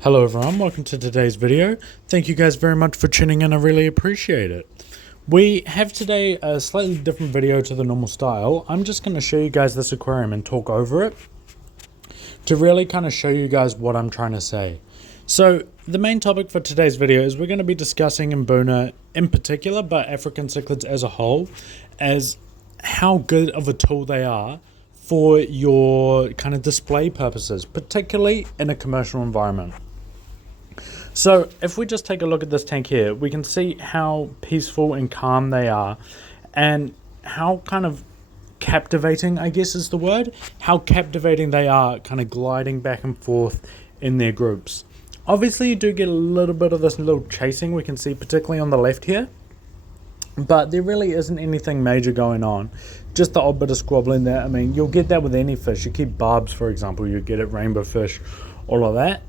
Hello everyone, welcome to today's video. Thank you guys very much for tuning in, I really appreciate it. We have today a slightly different video to the normal style. I'm just going to show you guys this aquarium and talk over it to really kind of show you guys what I'm trying to say. So the main topic for today's video is we're going to be discussing Mbuna in particular, but African cichlids as a whole, as how good of a tool they are for your kind of display purposes, particularly in a commercial environment. So if we just take a look at this tank here, we can see how peaceful and calm they are and how kind of captivating, I guess is the word, how captivating they are kind of gliding back and forth in their groups. Obviously you do get a little bit of this little chasing, we can see particularly on the left here, but there really isn't anything major going on, just the odd bit of squabbling there. I mean, you'll get that with any fish. You keep barbs, for example, you get it, rainbow fish, all of that.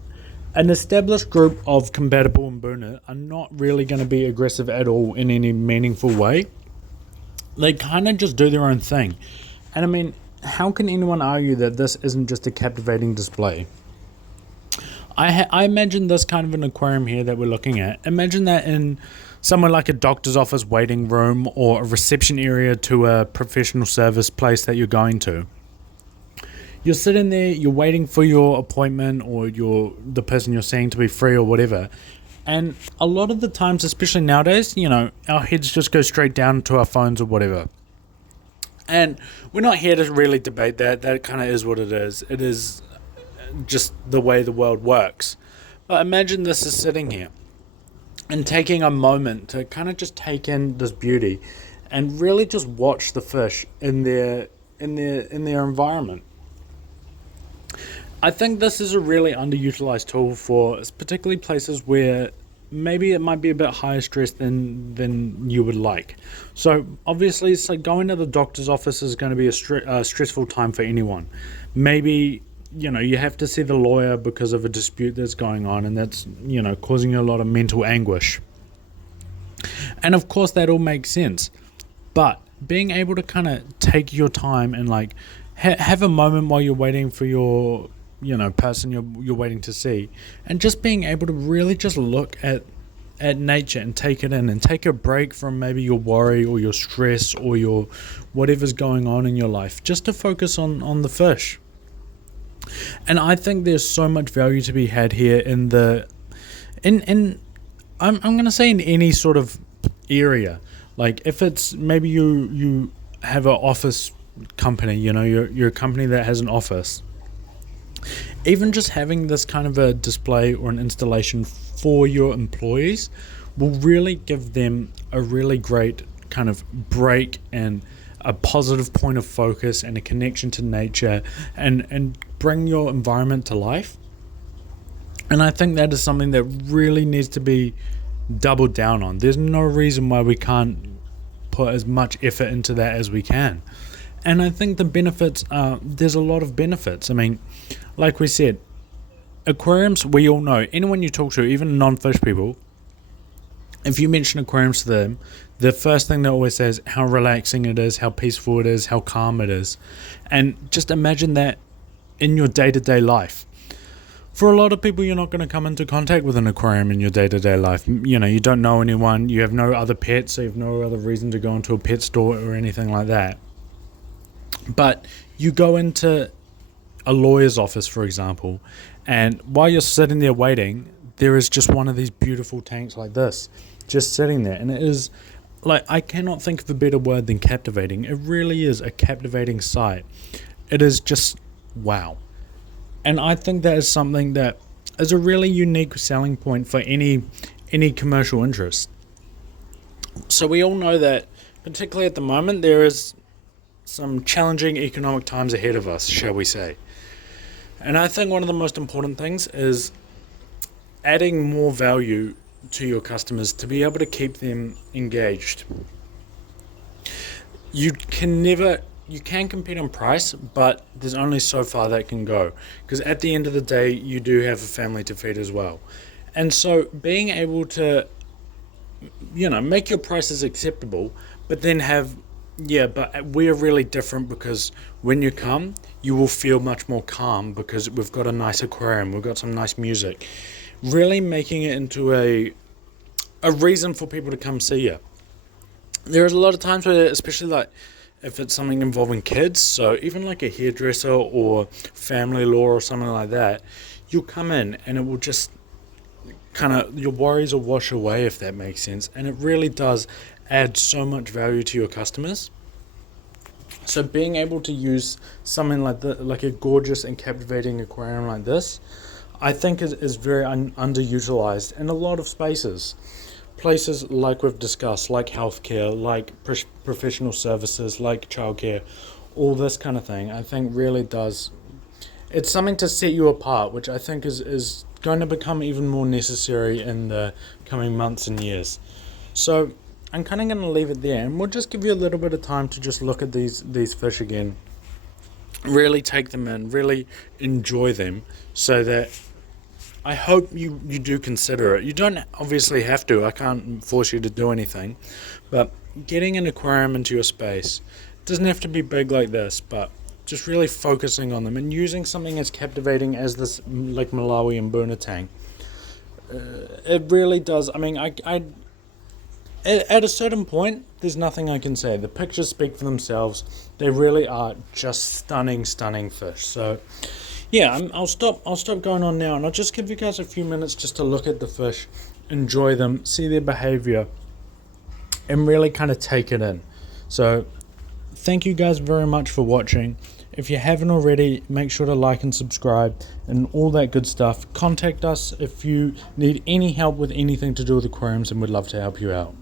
An established group of compatible Mbuna are not really going to be aggressive at all in any meaningful way. They kind of just do their own thing. And I mean, how can anyone argue that this isn't just a captivating display? I imagine this kind of an aquarium here that we're looking at. Imagine that in somewhere like a doctor's office waiting room or a reception area to a professional service place that you're going to. You're sitting there, you're waiting for your appointment or the person you're seeing to be free or whatever. And a lot of the times, especially nowadays, you know, our heads just go straight down to our phones or whatever. And we're not here to really debate that. That kind of is what it is. It is just the way the world works. But imagine this is sitting here and taking a moment to kind of just take in this beauty and really just watch the fish in their environment. I think this is a really underutilized tool for particularly places where maybe it might be a bit higher stress than you would like. So obviously it's like going to the doctor's office is going to be a stressful time for anyone. Maybe, you know, you have to see the lawyer because of a dispute that's going on and that's, you know, causing you a lot of mental anguish. And of course that all makes sense. But being able to kind of take your time and like have a moment while you're waiting for your person you're waiting to see, and just being able to really just look at nature and take it in and take a break from maybe your worry or your stress or your whatever's going on in your life, just to focus on the fish. And I think there's so much value to be had here in I'm gonna say in any sort of area. Like if it's maybe you have an office company, you know, you're a company that has an office. Even just having this kind of a display or an installation for your employees will really give them a really great kind of break and a positive point of focus and a connection to nature and bring your environment to life. And I think that is something that really needs to be doubled down on. There's no reason why we can't put as much effort into that as we can. And I think the benefits there's a lot of benefits. I mean, like we said, aquariums, we all know, anyone you talk to, even non-fish people, if you mention aquariums to them, the first thing they always say is how relaxing it is, how peaceful it is, how calm it is. And just imagine that in your day-to-day life. For a lot of people, you're not going to come into contact with an aquarium in your day-to-day life. You know, you don't know anyone, you have no other pets, so you have no other reason to go into a pet store or anything like that. But you go into a lawyer's office, for example, and while you're sitting there waiting, there is just one of these beautiful tanks like this, just sitting there. And it is, like, I cannot think of a better word than captivating. It really is a captivating sight. It is just wow. And I think that is something that is a really unique selling point for any commercial interest. So we all know that, particularly at the moment, there is some challenging economic times ahead of us, shall we say. And I think one of the most important things is adding more value to your customers to be able to keep them engaged. You can compete on price, but there's only so far that can go, because at the end of the day you do have a family to feed as well. And so being able to, you know, make your prices acceptable, but then have, Yeah, but we are really different because when you come, you will feel much more calm because we've got a nice aquarium, we've got some nice music, really making it into a reason for people to come see you. There's a lot of times where, especially like if it's something involving kids, so even like a hairdresser or family law or something like that, you'll come in and it will just kind of, your worries will wash away, if that makes sense, and it really does add so much value to your customers. So being able to use something like like a gorgeous and captivating aquarium like this, I think is very underutilized in a lot of spaces. Places like we've discussed, like healthcare, like professional services, like childcare, all this kind of thing, I think really does. It's something to set you apart, which I think is going to become even more necessary in the coming months and years. So I'm kind of going to leave it there, and we'll just give you a little bit of time to just look at these fish again, really take them in, really enjoy them, so that I hope you do consider it. You don't obviously have to. I can't force you to do anything, but getting an aquarium into your space doesn't have to be big like this, but just really focusing on them and using something as captivating as this, like Malawi and Bunatang. It really does. I mean, I at a certain point, there's nothing I can say. The pictures speak for themselves. They really are just stunning, stunning fish. So, yeah, I'll stop going on now, and I'll just give you guys a few minutes just to look at the fish, enjoy them, see their behavior, and really kind of take it in. So, thank you guys very much for watching. If you haven't already, make sure to like and subscribe and all that good stuff. Contact us if you need any help with anything to do with aquariums, and we'd love to help you out.